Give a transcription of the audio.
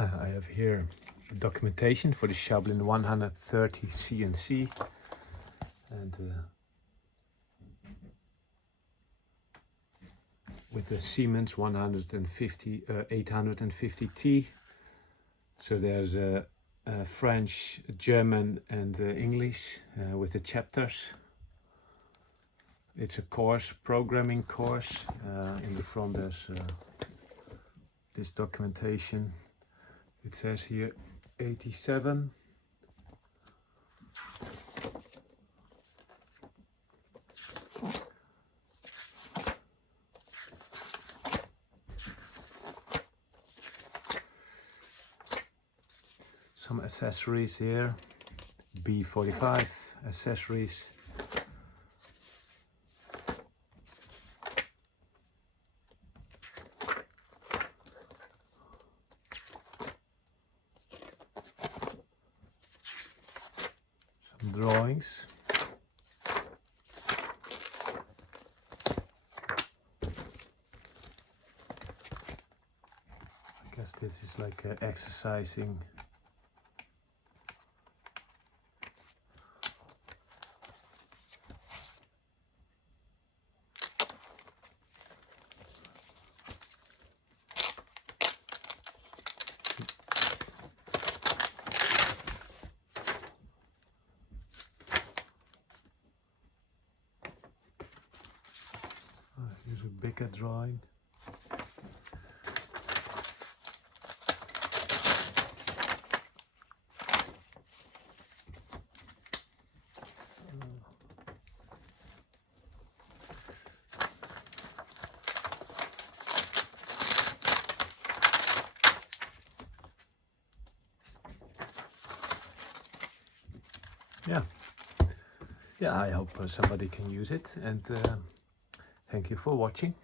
I have here documentation for the Schaublin 130 CNC, and with the Siemens 850T. So there's a French, German and English with the chapters. It's a course, programming course. In the front there's this documentation. It says here 87. Some accessories here, B45 accessories. Some drawings. I guess this is like exercising. Here's a bigger drawing. Yeah, I hope somebody can use it, and thank you for watching.